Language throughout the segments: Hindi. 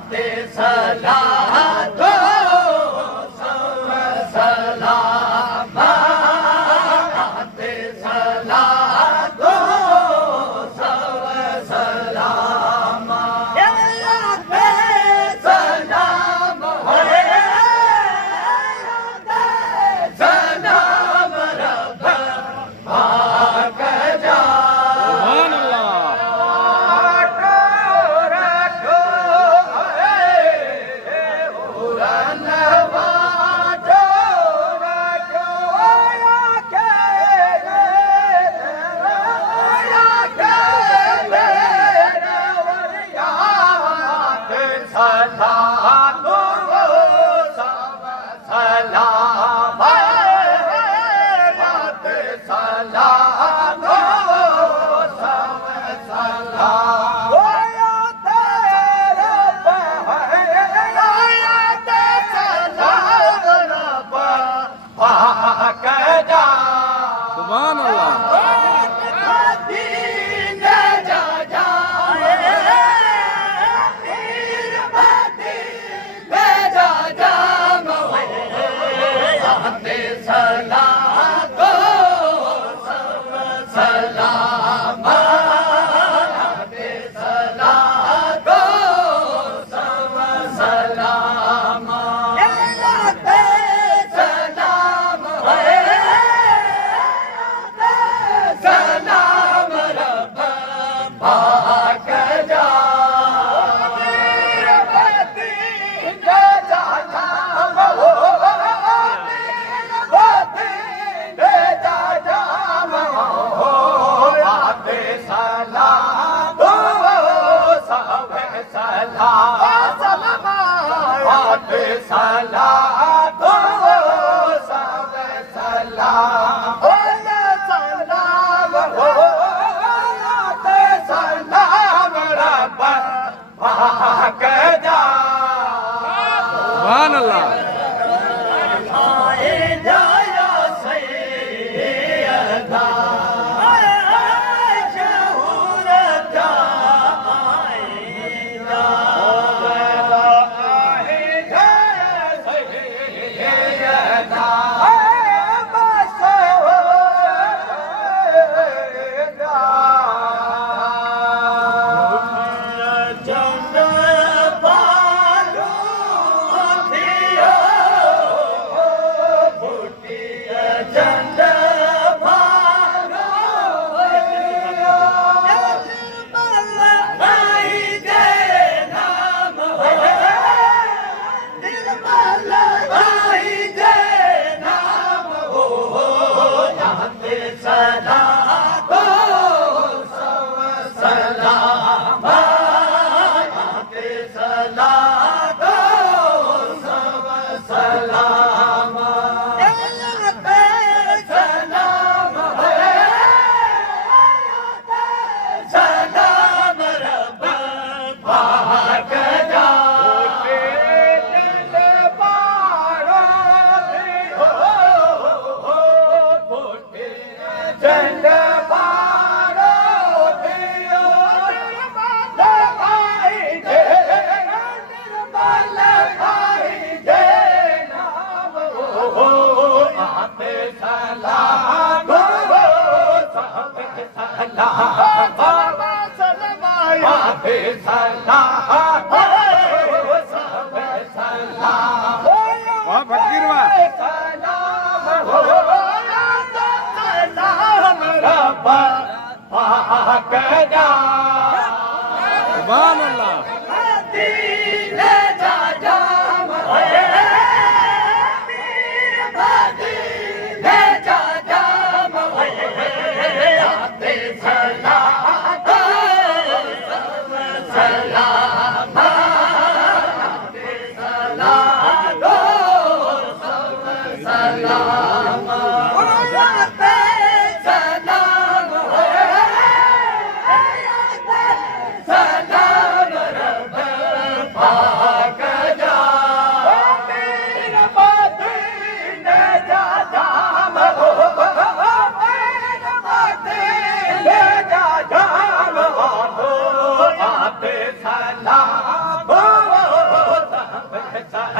सलाम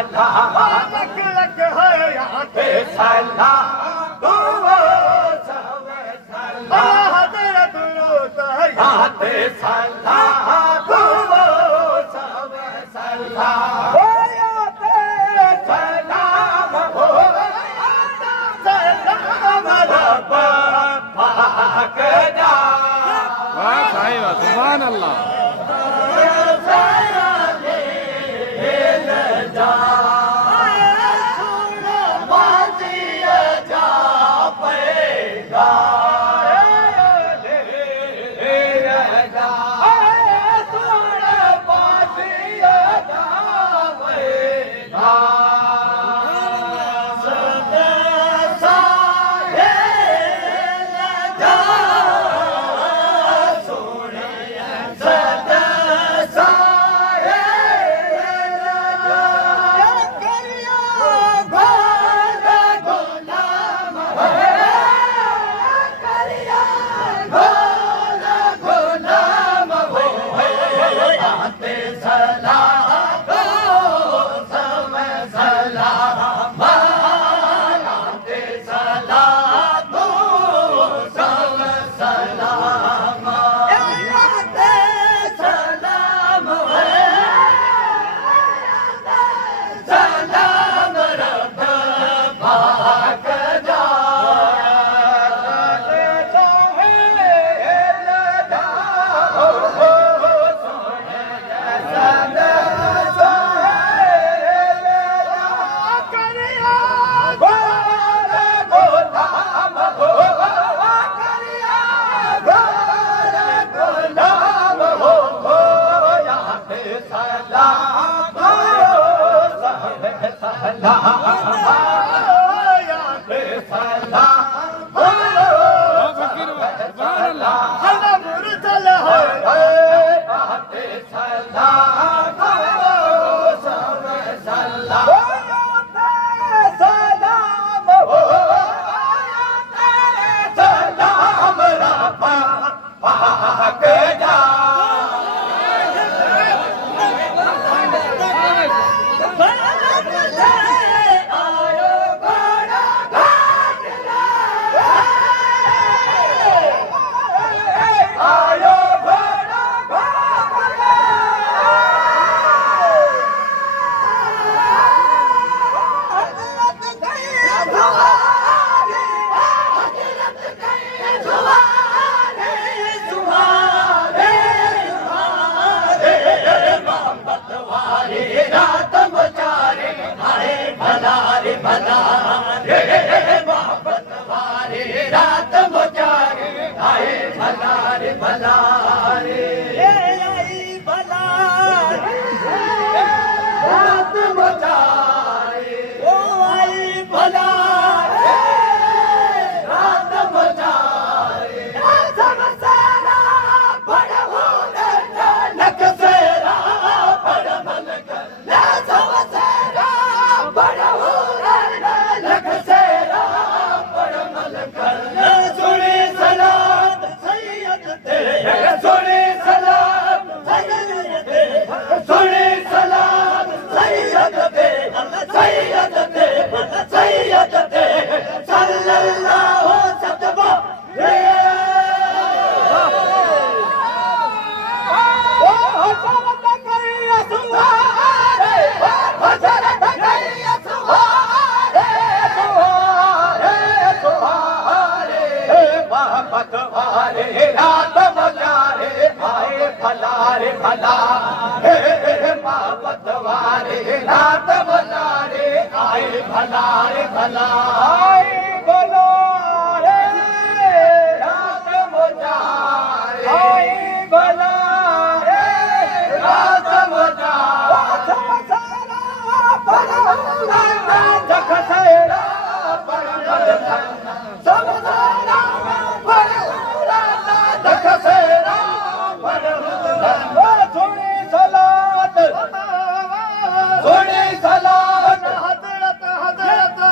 सलाम लख लख है ते सलाम तू सब सलाम तेरा दुरूद है ते सलाम तू सब सलाम सलाम हो सलाम रब पाक जा वाह भाई वाह सुभान अल्लाह।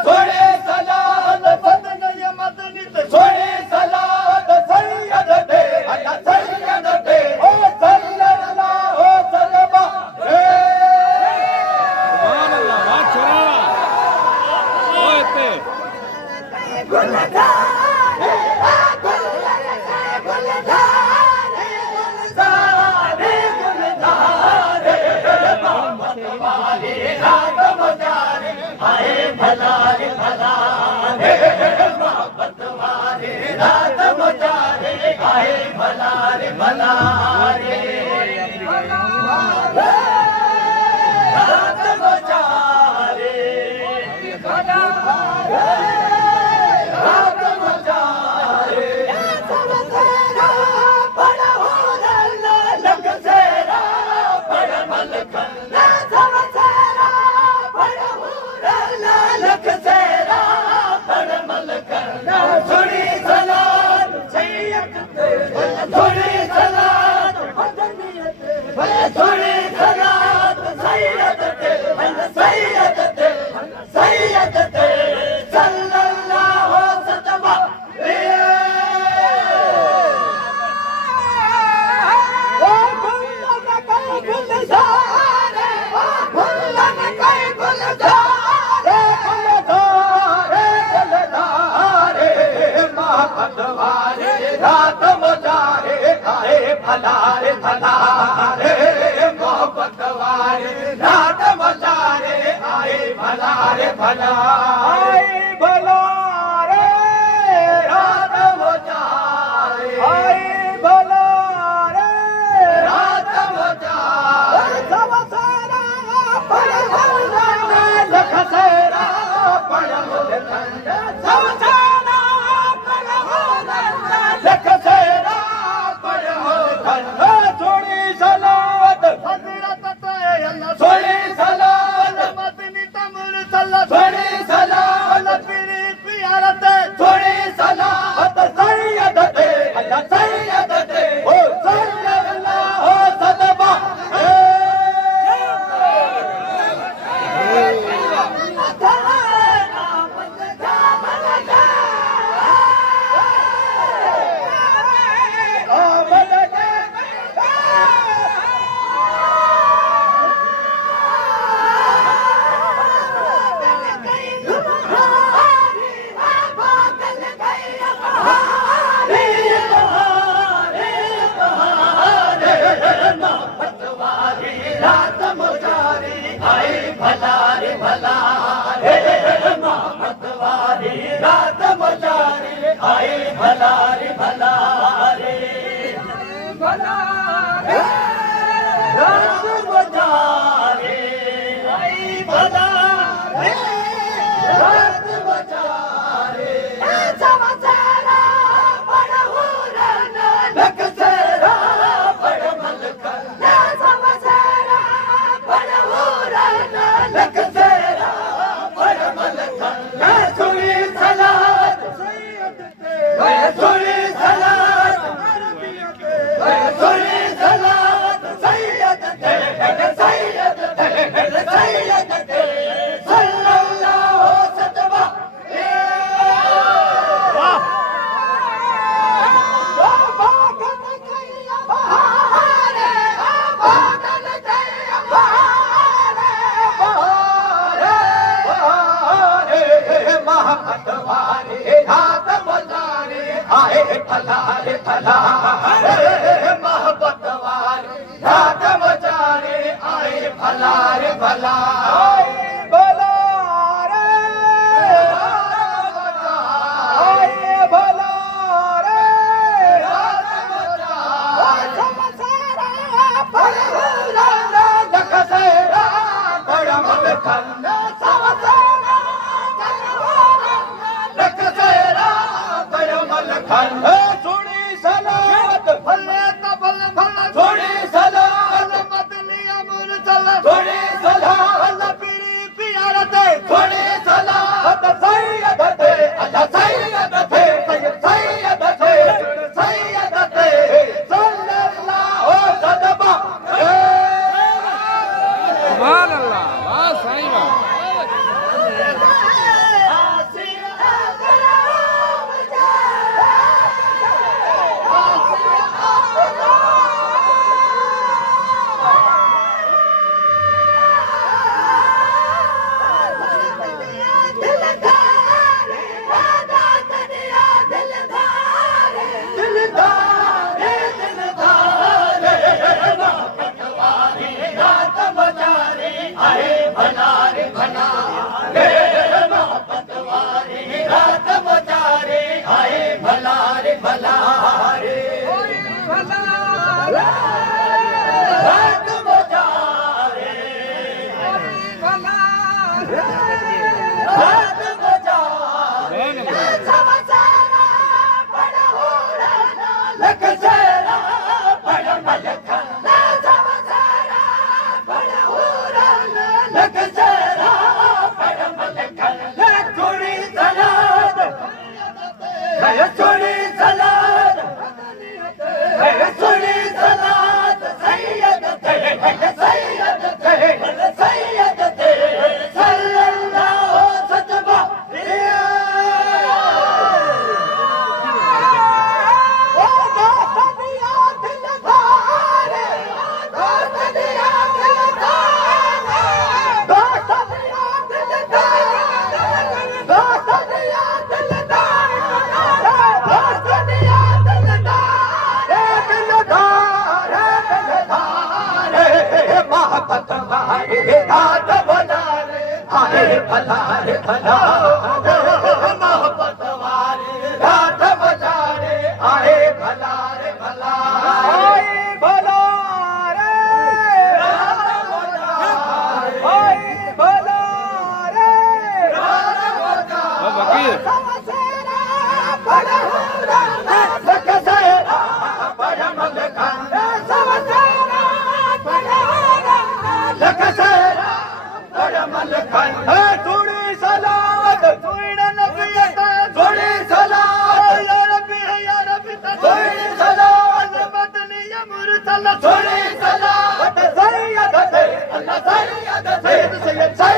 थोड़े सलाम भला रे भला रे मोहब्बत वाले रात गुजारे आए भला रे भला रे रात गुजारे रात गुजारे बड़ा हो लग सेरा बड़ा मलखना लख सेरा बड़ मलखना थोड़ी सलाद सैयद थोड़ी सलाद थोड़ी सलाद सैयद सैयद सैयद सल्लल्लाहु सतबा ओ गुल्लन के गुलजारे ओ गुल्लन के गुलजारे भतवारे रात गुजारे आए भला रे भला रे मोहब्बत वाले रात गुजारे आए भला रे भला आए भला रे रात गुजारे आए भला रे रात गुजारे सब सारा पर लख सेरा पर सब सारा लख सेरा पर थोड़ी सलाद थोड़ी सलाद मदनी तमर सल्ला थोड़ी सलाद पीरी प्यारत थोड़ी सलाद सैयद दे अल्लाह सैयद दे ओ सल्लल्लाहु सदबा रात गुजारे आए भला रे भला रे मोहब्बत वाली रात गुजारे आए भला रे भला रे भला रे रात गुजारे आए भला रे रात गुजारे समाचारा बड़ा हो रहा लग सेरा बड़ा मलखना लख सेरा बड़ मलखना थोड़ी सलाद थोड़ी सलाद थोड़ी सलाद सैयद सैयद सैयद सल्लल्लाहु सतबा भतवारे रात गुजारे आए भला रे भला रे मोहब्बत वाले रात गुजारे आए भला रे भला आए भला रे आए भला रे रात गुजारे समाचारा पर लख सेरा बड़ा मलखना समाचारा लख सेरा बड़ा मलखना थोड़ी सलाद भले तबल भला थोड़ी सलाद मदनी अमर चला थोड़ी सलाद हाथ बजा लख सेरा बड़ मलख लख सेरा बड़ मलख थोड़ी सलाद थोड़ी सलाद थोड़ी सलाद सैयद सैयद सल्लल्लाहु सतबा हाथ भला रे भला रे भला मोहब्बत वाले हाथ बजा रे आए भला रे भला आए भला रे आए भला रे वकील लख सेरा बड़ मलख लख सेरा बड़ मलख थोड़ी सलाद थोड़ी नबीयत थोड़ी सलाद या रब्बी थोड़ी सलाद मदनी या मुरसला थोड़ी सलाद सैयद अल्लाह सैयद सैयद सैयद